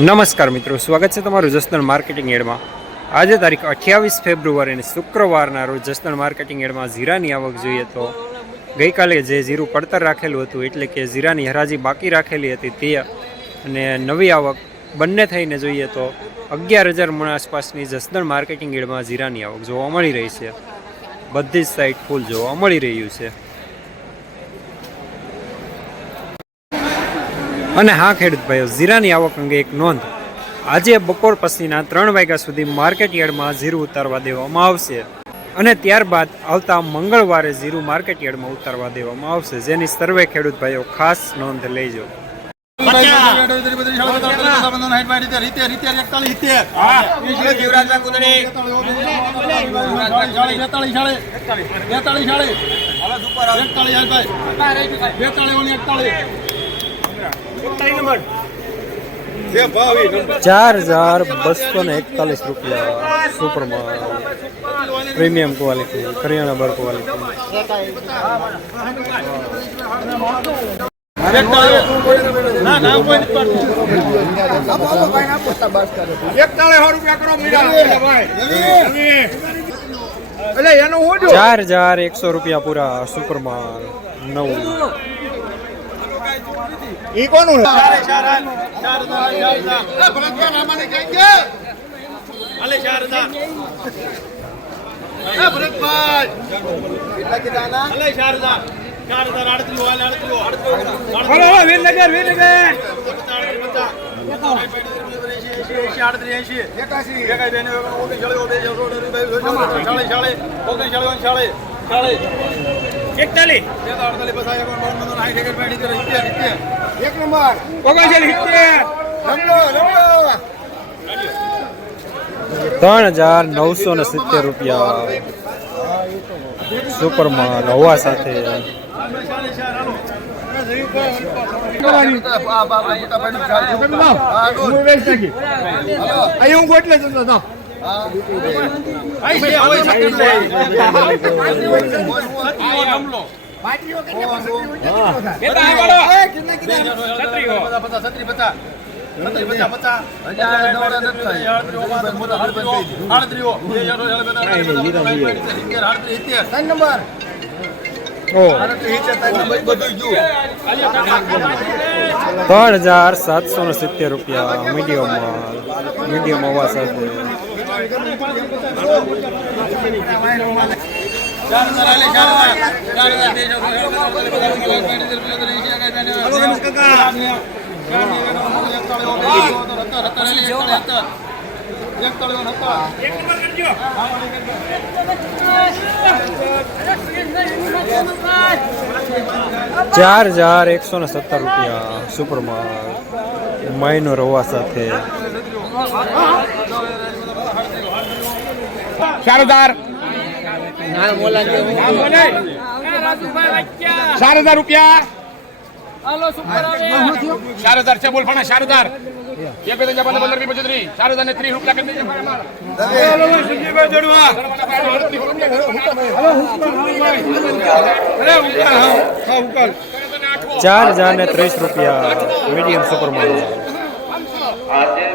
નમસ્કાર મિત્રો, સ્વાગત છે તમારું જસનલ માર્કેટિંગ એડમાં. આજે તારીખ અઠ્યાવીસ ફેબ્રુઆરીને શુક્રવારના રોજ જસનલ માર્કેટિંગ એડમાં જીરાની આવક જોઈએ તો ગઈકાલે જે જીરું પડતર રાખેલું હતું એટલે કે જીરાની હરાજી બાકી રાખેલી હતી તે અને નવી આવક બંને થઈને જોઈએ તો અગિયાર હજાર મણ આસપાસની જસનલ માર્કેટિંગ એડમાં જીરાની આવક જોવા મળી રહી છે. બધી જ સાઈડ ફૂલ જોવા મળી રહ્યું છે. અને હા ખેડૂત ભાઈઓ જીરાની આવક અંગે એક નોંધ આજે બપોર પછીના ત્રણ વાગ્યા સુધી માર્કેટ યાર્ડમાં જીરું ઉતારવા દેવામાં આવશે અને ત્યારબાદ આવતા મંગળવારે જીરું માર્કેટ યાર્ડમાં ઉતારવા દેવામાં આવશે જેની સર્વે ખેડૂત ભાઈઓ ખાસ નોંધ લેજો ચાર હજાર બસો ને એકતાલીસ રૂપિયા સુપરમાં પ્રીમિયમ ક્વોલિટી કરિયાણા બર ક્વોલિટી. ચાર હજાર એકસો રૂપિયા પૂરા સુપરમાં નવું. ઈ કોનું હલો હલો વીરનગર એક નંબર ત્રણ હજાર નવસો ને સિત્તેર રૂપિયા સુપરમાં હવા સાથે હું વેચ નાખી અહીં હું ગોટલે જતો હતો ત્રણ હજાર સાતસો ને સિત્તેર રૂપિયા મીડિયમમાં મીડિયમ હવા સાથે. ચાર હજાર એકસો ને સત્તર રૂપિયા સુપરમાં માઇનો રવા સાથે. શારદાર ચાર હજાર રૂપિયા. ચાર હજાર છે, બોલ પણ ચાર હજાર. એક બે ત્રણ પંદર પચીસ, ત્રીસ. ચાર હજાર ને ત્રીસ રૂપિયા કરી દેજો ચાર મીડિયમ સુપરમાં આજે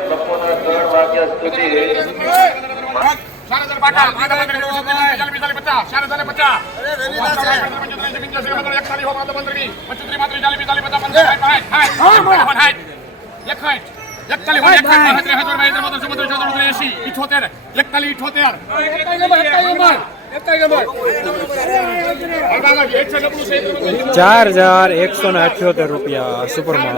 ચાર હજાર એકસો ને અઠ્યોતેર રૂપિયા સુપર મોલ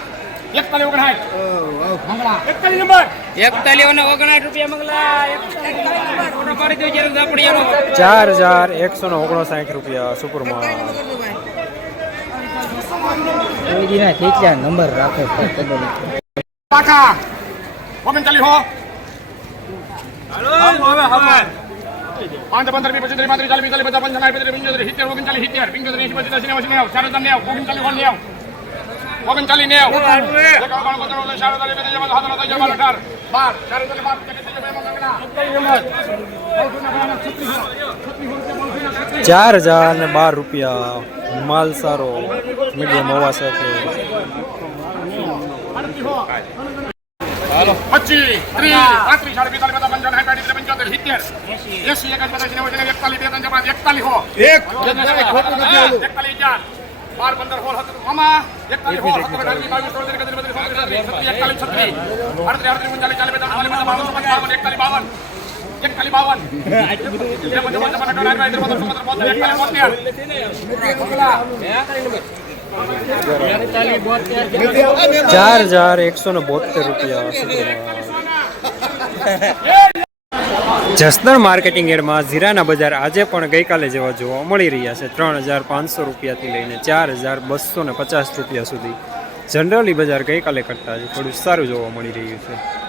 એકતાલી ઓગણસાઠ મંગળા એકતાલીસ નંબર એકતાલીસ અને ઓગણસાઠ રૂપિયા મંગળા ચાર હજાર એકસો ને ઓગણસાઠ રૂપિયા સુપરમાં કેટલા નંબર રાખો પાકા ઓગણચાલીસ હો હવે હવે પાંચ પંદર બી પચીસ પાંત્રીસ ચાલીસ ચાલીસ પચાસ પંચાણસ પંચાલીસ પંચોતેર સિત્તેર ઓગણચાલીસ સિત્તેર પંચોતેર એસી પચાસ નેવું ચાર હજાર નેવું ઓગણચાલીસ નેવું ઓગણચાલીસ નેવું બાર ચાર હજાર બાર ચાર હજાર ને બાર રૂપિયા. માલ સારો. મીડિયમ હોવા સાથે. પચીસ ત્રીસ પાંત્રીસ સાડી પિસ્તાલીસ પચાસ પંચાવન સાઠ સાઠ પંચોતેર સિત્તેર એસી એકતાલીસ એકતાલીસ હો. એકતાલીસ ચાર. બાર પંદર સોળ સત્તર મામા એકતાલીસ સોળ સત્તર અઢાર વીસ બાવીસ ચોવીસ એકત્રીસ બત્રીસ ચોત્રીસ છત્રીસ એકતાલીસ છત્રીસ અડત્રીસ અડત્રીસ ઓગણચાલીસ ચાલીસ બેતાલીસ બાવન બાવન એકતાલીસ બાવન. એકતાલીસ બાવન. ચાર હજાર એકસો ને બોતેર રૂપિયા જસદણ માર્કેટિંગ એડમાં જીરાના બજાર આજે પણ ગઈકાલે જેવા જોવા મળી રહ્યા છે. ત્રણ હજાર પાંચસો રૂપિયાથી લઈને ચાર હજાર બસો ને પચાસ રૂપિયા સુધી જનરલી બજાર ગઈકાલે કરતાં થોડું સારું જોવા મળી રહ્યું છે.